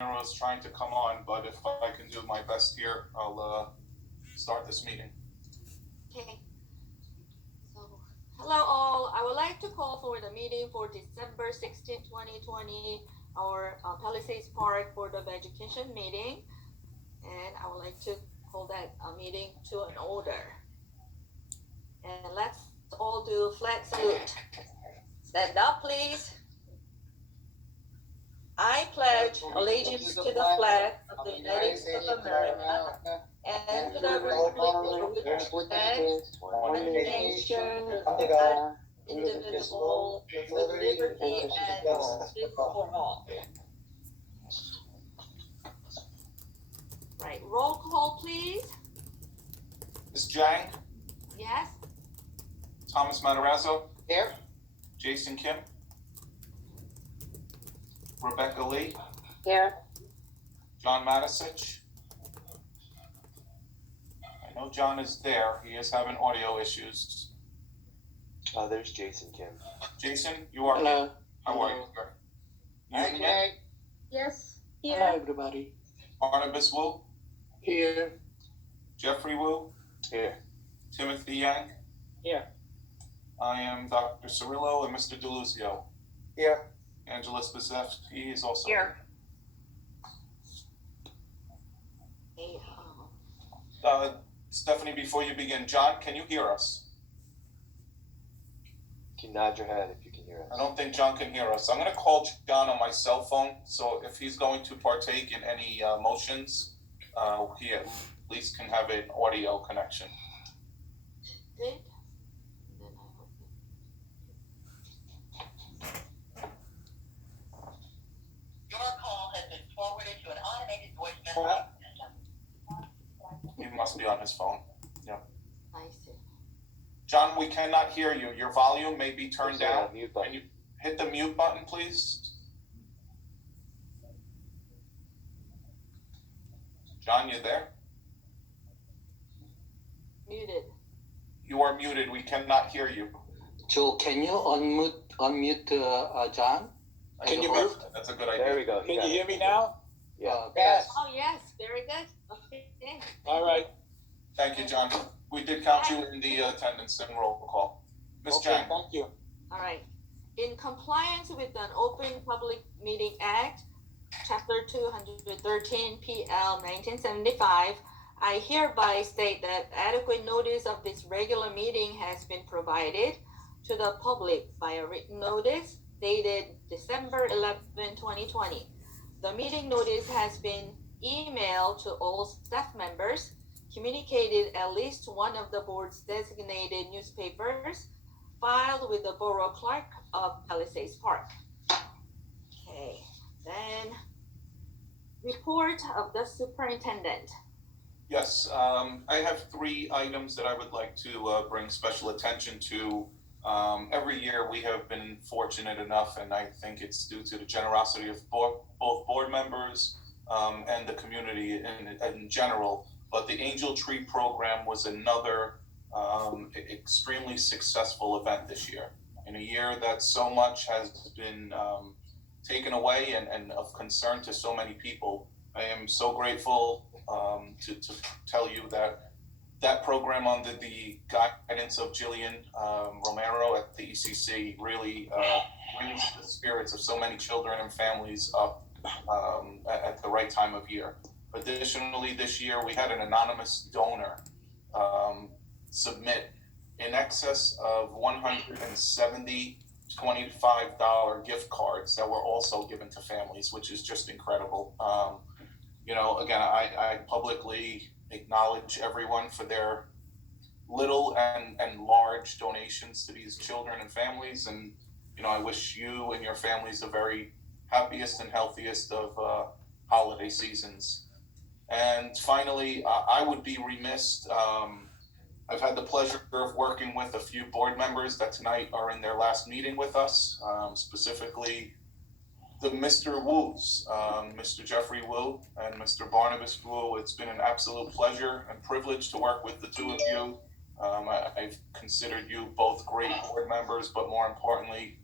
is trying to come on, but if I can do my best here, I'll start this meeting. Okay. So, hello all. I would like to call for the meeting for December 16, 2020, our Palisades Park Board of Education meeting. And I would like to call that meeting to an order. And let's all do flag salute. Stand up, please. I pledge allegiance to the flag of the United States of America and to the republic which stands one nation under God, indivisible, with liberty and justice for all. Right, roll call, please. Ms. Jang, Yes. Thomas Matarazzo, Here. Jason Kim, Rebecca Lee, Here. John Matisich. I know John is there. He is having audio issues. There's Jason Kim. Jason, you are Hello. here. How are you, sir? Okay. Yes. Hello, everybody. Barnabas Wu, Here. Jeffrey Wu, Here. Timothy Yang. Here. I am Dr. Cirillo and Mr. DeLuzio. Here. Angela Spizefsky is also Here. Hey, Stephanie, before you begin, John, can you hear us? You can nod your head if you can hear us. I don't think John can hear us. I'm going to call John on my cell phone, so if he's going to partake in any motions, he at least can have an audio connection. Good. Your call has been forwarded to an automated voice messaging system. He must be on his phone. I see. John, we cannot hear you. Your volume may be turned There's a down. mute button. Can you hit the mute button, please? John, you there? Muted. You are muted. We cannot hear you. Joe, can you unmute John? Can you mute? That's a good idea. There we go. Can you hear me now? Yeah. Yes. Oh, yes. Very good. Okay. All right. Thank you, John. We did count you in the attendance and roll call. Ms. Okay, Jang. thank you. All right. In compliance with an Open Public Meeting Act, Chapter 213 PL 1975, I hereby state that adequate notice of this regular meeting has been provided to the public by a written notice dated December 11, 2020. The meeting notice has been emailed to all staff members, communicated at least one of the board's designated newspapers, filed with the Borough Clerk of Palisades Park. Okay, then report of the superintendent. Yes, I have 3 items that I would like to bring special attention to. Every year we have been fortunate enough, and I think it's due to the generosity of both board members and the community in general. But the Angel Tree program was another extremely successful event this year. In a year that so much has been taken away and of concern to so many people, I am so grateful to tell you that program under the guidance of Jillian Romero at the ECC really brings the spirits of so many children and families up at the right time of year. Additionally, this year we had an anonymous donor submit in excess of 170 $25 gift cards that were also given to families, which is just incredible. Again, I publicly acknowledge everyone for their little and large donations to these children and families. And, I wish you and your families the very happiest and healthiest of holiday seasons. And finally, I would be remiss. I've had the pleasure of working with a few board members that tonight are in their last meeting with us, specifically the Mr. Wu's, Mr. Jeffrey Wu and Mr. Barnabas Wu. It's been an absolute pleasure and privilege to work with the two of you. I've considered you both great board members, but more importantly,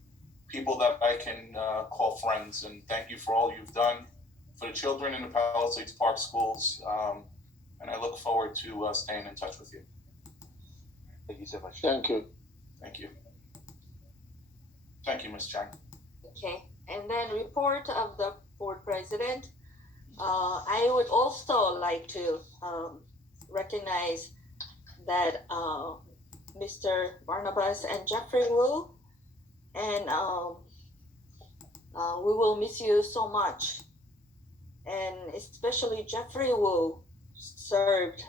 people that I can call friends. And thank you for all you've done. for the children in the Palisades Park schools. And I look forward to staying in touch with you. Thank you so much. Thank you. Thank you. Thank you, Ms. Chang. Okay, and then report of the board president. I would also like to recognize that Mr. Barnabas and Jeffrey Wu, and we will miss you so much. And especially Jeffrey Wu served,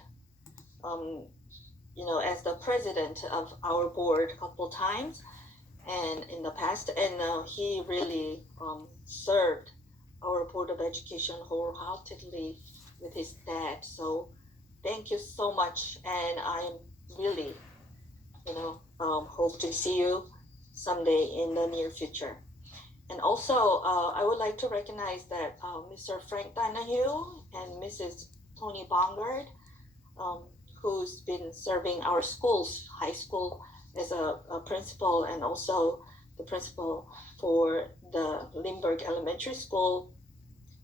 as the president of our board a couple times, and in the past, and he really served our Board of Education wholeheartedly with his dad. So thank you so much, and I'm really, hope to see you someday in the near future. And also, I would like to recognize that Mr. Frank Donahue and Mrs. Tony Bongard, who's been serving our schools, high school, as a principal, and also the principal for the Lindbergh Elementary School.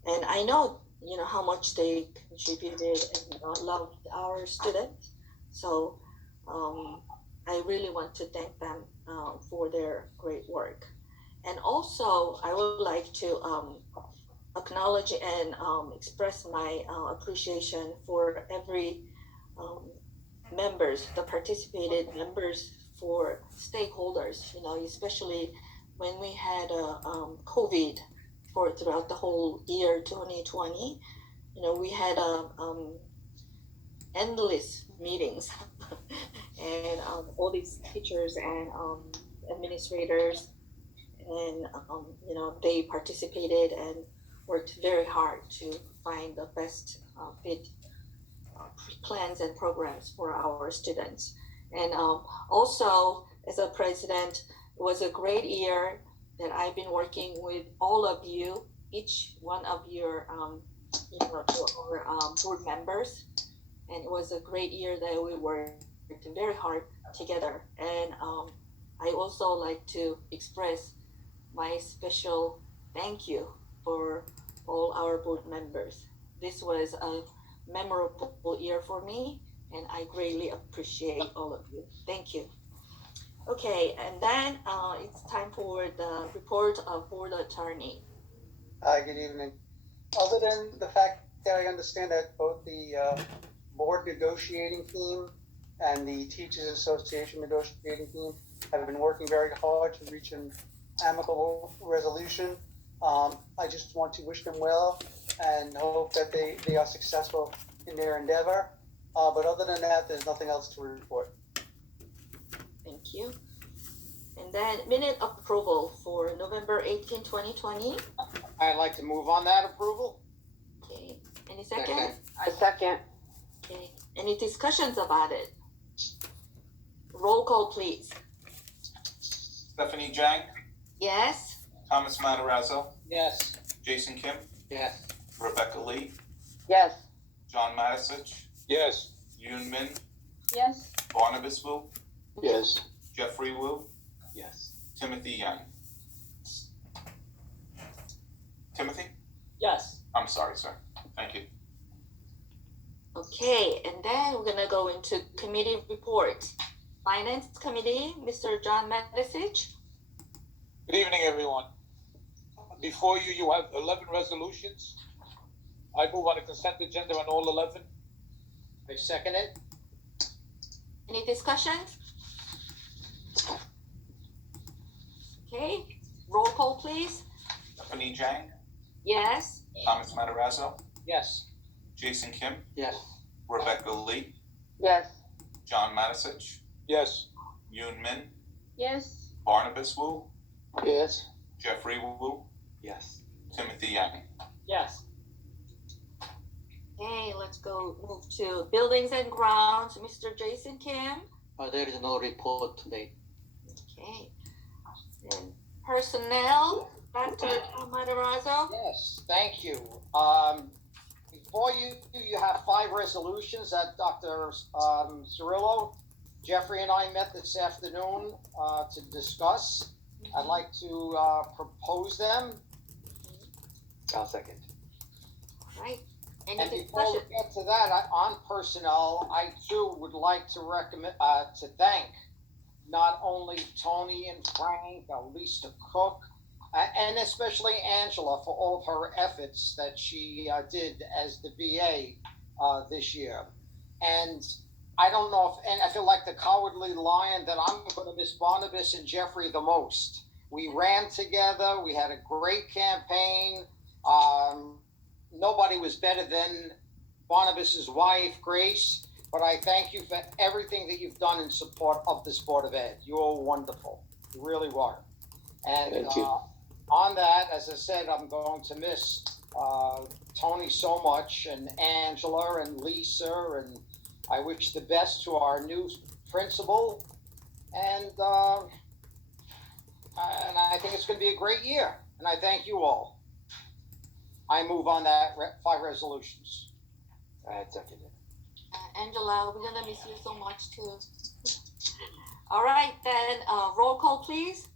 And I know, how much they contributed and loved our students. So I really want to thank them for their great work. And also, I would like to acknowledge and express my appreciation for every members, the participated members, for stakeholders, especially when we had COVID throughout the whole year 2020. We had endless meetings and all these teachers and administrators, and they participated and worked very hard to find the best fit plans and programs for our students. And also, as a president, it was a great year that I've been working with all of you, each one of your board members. And it was a great year that we worked very hard together. And I also like to express my special thank you for all our board members. This was a memorable year for me, and I greatly appreciate all of you. Thank you. Okay, and then it's time for the report of board attorney. Hi, good evening. Other than the fact that I understand that both the board negotiating team and the Teachers Association negotiating team have been working very hard to reach an amicable resolution, I just want to wish them well and hope that they are successful in their endeavor. But other than that, there's nothing else to report. Thank you. And then minute approval for November 18, 2020. I'd like to move on that approval. Okay, any second? I second. Okay, any discussions about it? Roll call, please. Stephanie Jang, Yes? Thomas Matarazzo, Yes. Jason Kim, Yes. Rebecca Lee, Yes. John Matisich, Yes. Yoon Min, Yes. Barnabas Wu, Yes. Jeffrey Wu, Yes. Timothy Yang. Timothy? Yes. I'm sorry, sir. Thank you. Okay, and then we're gonna go into committee reports. Finance Committee, Mr. John Matisich. Good evening, everyone. Before you, you have 11 resolutions. I move on the consent agenda on all 11. I second it. Any discussions? Okay, roll call, please. Stephanie Jang, Yes? Thomas Matarazzo, Yes. Jason Kim, Yes. Rebecca Lee, Yes. John Matisich, Yes. Yoon Min, Yes. Barnabas Wu, Yes. Jeffrey Wu, Yes. Timothy Yang. Yes. Okay, let's go move to Buildings and Grounds, Mr. Jason Kim. There is no report today. Okay. And Personnel, Dr. Matarazzo. Yes, thank you. Before you, you have 5 resolutions that Dr. Cirillo, Jeffrey and I met this afternoon to discuss. I'd like to propose them. I'll second. Any And before we discussion? get to that, on personnel, I too would like to recommend, to thank not only Tony and Frank, Lisa Cook, and especially Angela for all of her efforts that she did as the VA this year. And I don't know if, and I feel like the cowardly lion that I'm going to miss Barnabas and Jeffrey the most. We ran together. We had a great campaign. Nobody was better than Barnabas's wife, Grace. But I thank you for everything that you've done in support of this Board of Ed. You are wonderful. You really were. And Thank you. on that, as I said, I'm going to miss Tony so much, and Angela and Lisa, and I wish the best to our new principal. And I think it's going to be a great year. And I thank you all. I move on that 5 resolutions. I second it. Angela, we're gonna miss you so much too. All right, then, roll call, please.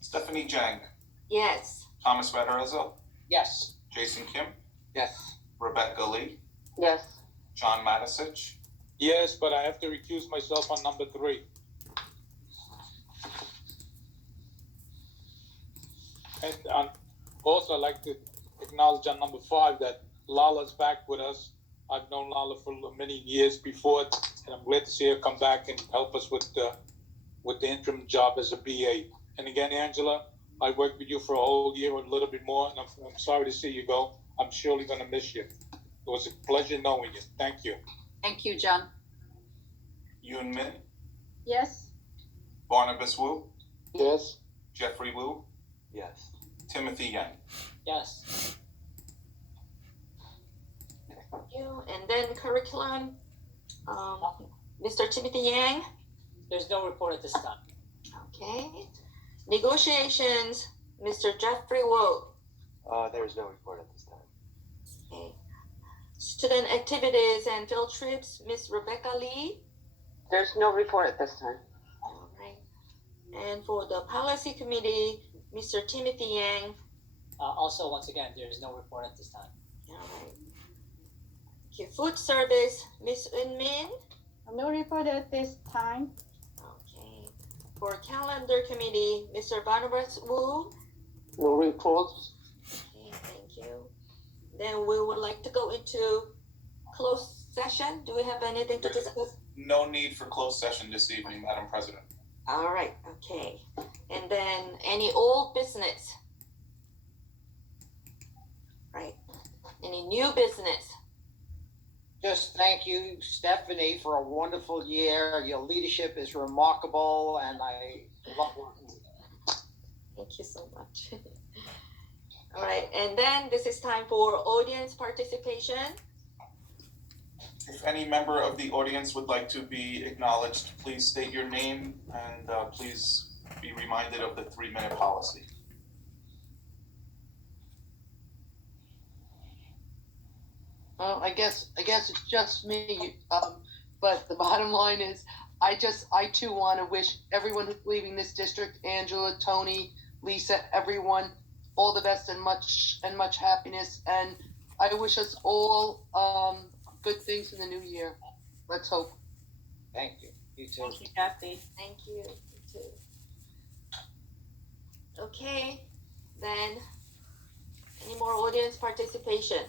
Stephanie Jang, Yes. Thomas Matarazzo, Yes. Jason Kim, Yes. Rebecca Lee, Yes. John Matisich, Yes, but I have to recuse myself on number 3. And also I'd like to acknowledge on number 5 that Lala's back with us. I've known Lala for many years before, and I'm glad to see her come back and help us with the interim job as a BA. And again, Angela, I worked with you for a whole year or a little bit more, and I'm sorry to see you go. I'm surely going to miss you. It was a pleasure knowing you. Thank you. Thank you, John. Yoon Min, Yes. Barnabas Wu, Yes. Jeffrey Wu, Yes. Timothy Yang. Yes. Thank you. And then curriculum, Mr. Timothy Yang. There's no report at this time. Okay. Negotiations, Mr. Jeffrey Wu. There is no report at this time. Okay. Student activities and field trips, Miss Rebecca Lee. There's no report at this time. All right. And for the policy committee, Mr. Timothy Yang. Also, once again, there is no report at this time. All right. Okay. Food service, Miss Un Min. No report at this time. Okay. For calendar committee, Mr. Barnabas Wu. No reports? Okay, thank you. Then we would like to go into closed session. Do we have anything to discuss? No need for closed session this evening, Madam President. All right, okay. And then any old business? Right. Any new business? Just thank you, Stephanie, for a wonderful year. Your leadership is remarkable, and I love working with you. Thank you so much. All right, and then this is time for audience participation. If any member of the audience would like to be acknowledged, please state your name and please be reminded of the 3-minute policy. I guess it's just me. But the bottom line is, I too want to wish everyone who's leaving this district, Angela, Tony, Lisa, everyone, all the best and much happiness. And I wish us all good things in the new year. Let's hope. Thank you. You too. Thank you, Kathy. Thank you. You too. Okay, then any more audience participation?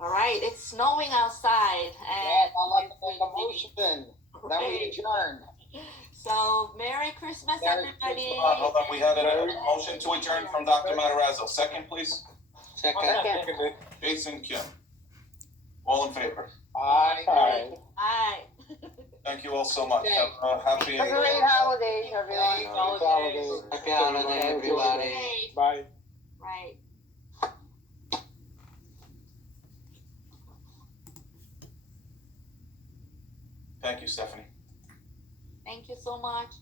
All right, it's snowing outside. Yeah, And I'd like to make a motion that we adjourn. So Merry Christmas, Merry everybody. Hold on, we had a motion to adjourn from Dr. Matarazzo. Second, please. Second. Jason Kim. All in favor? Aye. Aye. Thank you all so much. Have a happy. Have a great holidays, everyone. Holidays. Happy holiday, everybody. Right. Bye. Right. Thank you, Stephanie. Thank you so much.